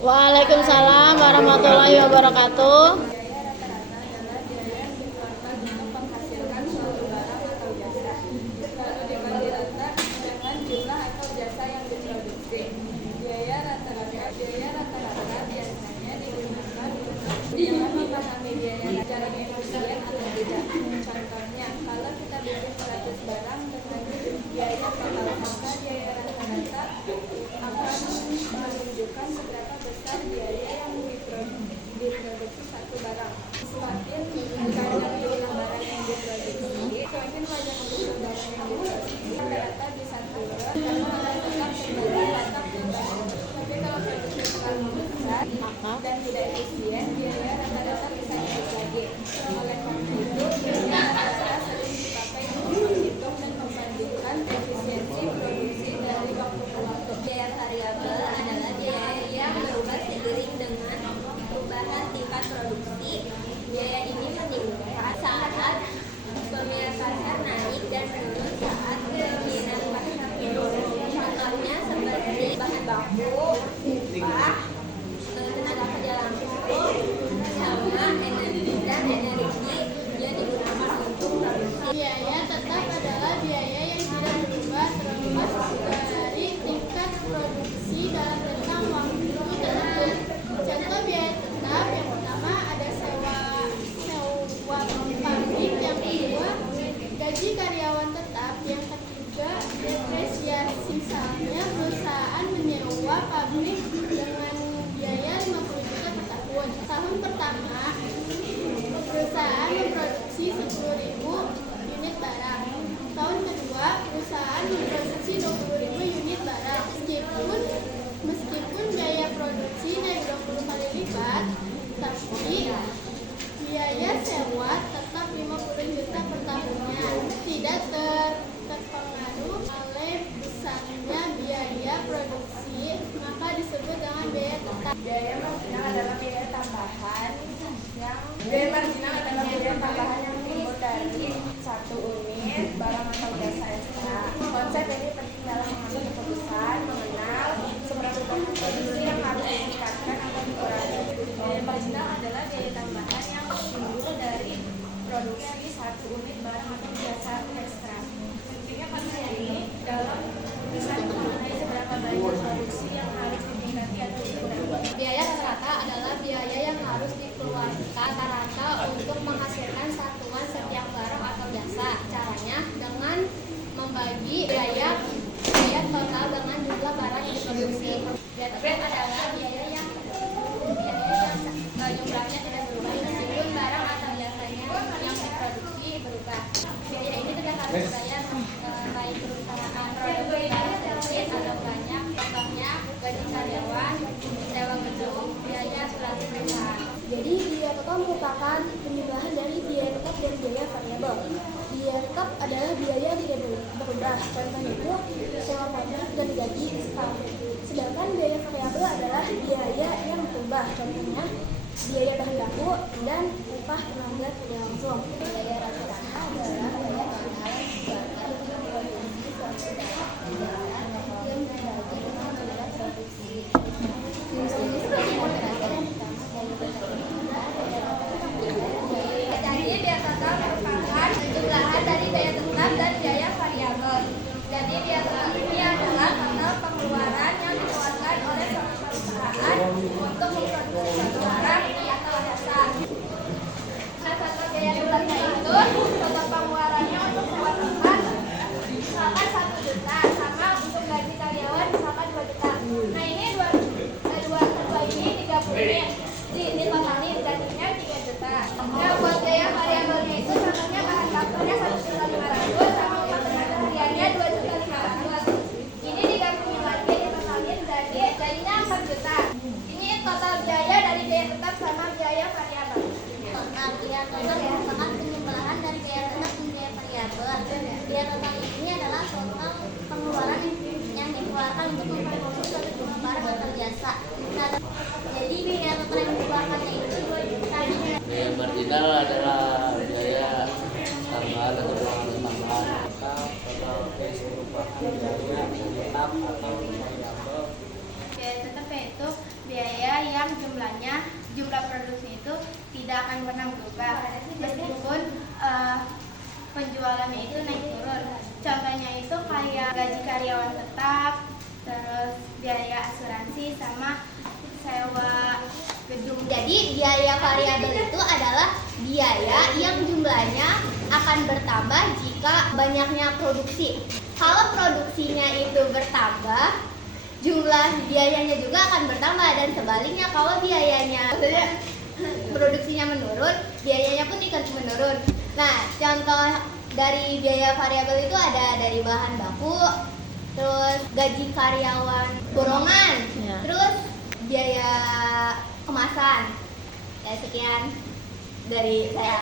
Waalaikumsalam warahmatullahi wabarakatuh. Biaya rata-rata adalah biaya yang dikeluarkan untuk menghasilkan suatu barang atau jasa, lalu dibagi rata dengan jumlah atau jasa yang diproduksi. Biaya rata-rata biasanya digunakan dalam memahami biaya secara efisien atau tidak. Contohnya, kalau kita bikin 100 barang dengan biaya total, maka biaya rata-rata akan menunjukkan seberapa besar biaya yang diproduksi satu barang. Semakin banyak jumlah barang yang diproduksi, semakin banyak jumlah barang yang diproduksi, rata-rata bisa turun karena tetap kembali rata turun. Tapi kalau produksi terlalu besar dan tidak efisien, biaya rata-rata bisa naik lagi. Oleh karena itu, biaya rata-rata sering dipakai untuk menghitung dan membandingkan efisiensi produksi dari waktu ke waktu. Biaya variabel adalah biaya yang berubah seiring dengan perubahan tingkat produksi. Biaya ini meningkat saat peminat pasar naik dan menurun saat peminat pasar turun. Contohnya seperti bahan baku, upah, tenaga kerja langsung, sama energi yang digunakan untuk produksi. Biaya tetap adalah biaya yang tidak berubah terlepas dari tingkat produksi dalam rentang waktu tertentu. Contoh biaya tetap yang pertama ada sewa pabrik, yang kedua gaji karyawan tetap, yang ketiga depresiasi. Misalnya perusahaan menyewa pabrik dengan biaya 50 juta per tahun. Tahun pertama perusahaan memproduksi 10.000 unit barang. Tahun kedua, perusahaan memproduksi 20.000 unit barang. Meskipun biaya produksi naik 20 kali lipat, tapi biaya sewa tetap 50 juta per tahunnya. Tidak terpengaruh oleh besarnya biaya produksi, maka disebut dengan biaya tetap. Biaya marginal adalah biaya tambahan yang timbul dari satu unit barang atau jasa ekstra. Konsep ini penting dalam mengambil keputusan mengenal seberapa banyak produksi yang harus ditingkatkan atau dikurangi. Biaya marginal adalah biaya tambahan yang timbul dari produksi satu unit barang atau jasa ekstra. Pentingnya konsep ini dalam mengenai seberapa banyak produksi yang harus ditingkatkan atau dikurangi. Biaya rata-rata adalah biaya yang harus dikeluarkan rata-rata untuk menghasilkan satuan setiap barang atau jasa. Caranya dengan membagi biaya total dengan jumlah barang yang diproduksi. Biaya tetap adalah biaya yang jumlahnya tidak berubah meskipun barang atau jasanya yang diproduksi berubah. Biaya ini tidak harus dibayar baik perusahaan produksi sedikit atau banyak. Contohnya gaji karyawan, sewa gedung, biaya asuransi perusahaan. Jadi biaya tetap merupakan penjumlahan dari biaya tetap dan biaya variabel. Biaya tetap adalah biaya yang tidak berubah. Contohnya itu sewa pabrik dan gaji staf. Sedangkan biaya variabel adalah biaya yang berubah. Contohnya biaya bahan baku dan upah tenaga kerja langsung. Biaya rata-rata adalah biaya tambahan yang dikeluarkan untuk memproduksi suatu barang yang dibagi dengan jumlah produksi. Fungsinya sebagai operator yang utama dari pemerintah. Jadi biaya total merupakan jumlahan dari biaya tetap dan biaya variabel. Jadi biaya total ini adalah total pengeluaran yang dikeluarkan oleh suatu perusahaan untuk memproduksi suatu barang atau jasa. Nah, contoh biaya jumlahnya itu total pengeluarannya untuk sewa tempat misalkan 1 juta, sama untuk gaji karyawan misalkan 2 juta. Nah, ini dua ini 30 unit. Ini totalnya jadinya 3 juta. Nah, buat biaya variabelnya itu contohnya bahan bakunya 1.500.000 sama upah tenaga hariannya 2.500.000. Ini digabungin lagi ditotalin jadinya 4 juta. Ini total biaya dari biaya tetap sama biaya variabel. Total biaya total merupakan penjumlahan dari biaya tetap dan biaya variabel. Biaya total ini adalah total pengeluaran yang dikeluarkan untuk memproduksi suatu barang atau jasa. Nah, jadi biaya total yang dikeluarkannya itu 2 juta. Biaya marginal adalah biaya tambahan atau pengeluaran tambahan. Total cash merupakan biaya tetap atau variabel. Biaya tetap yaitu biaya gaji karyawan tetap, terus biaya asuransi sama sewa gedung. Jadi biaya variabel itu adalah biaya yang jumlahnya akan bertambah jika banyaknya produksi. Kalau produksinya itu bertambah, jumlah biayanya juga akan bertambah, dan sebaliknya kalau biayanya produksinya menurun, biayanya pun ikut menurun. Nah, contoh dari biaya variabel itu ada dari bahan baku, terus gaji karyawan borongan, Ya. terus biaya kemasan. Ya, sekian dari saya.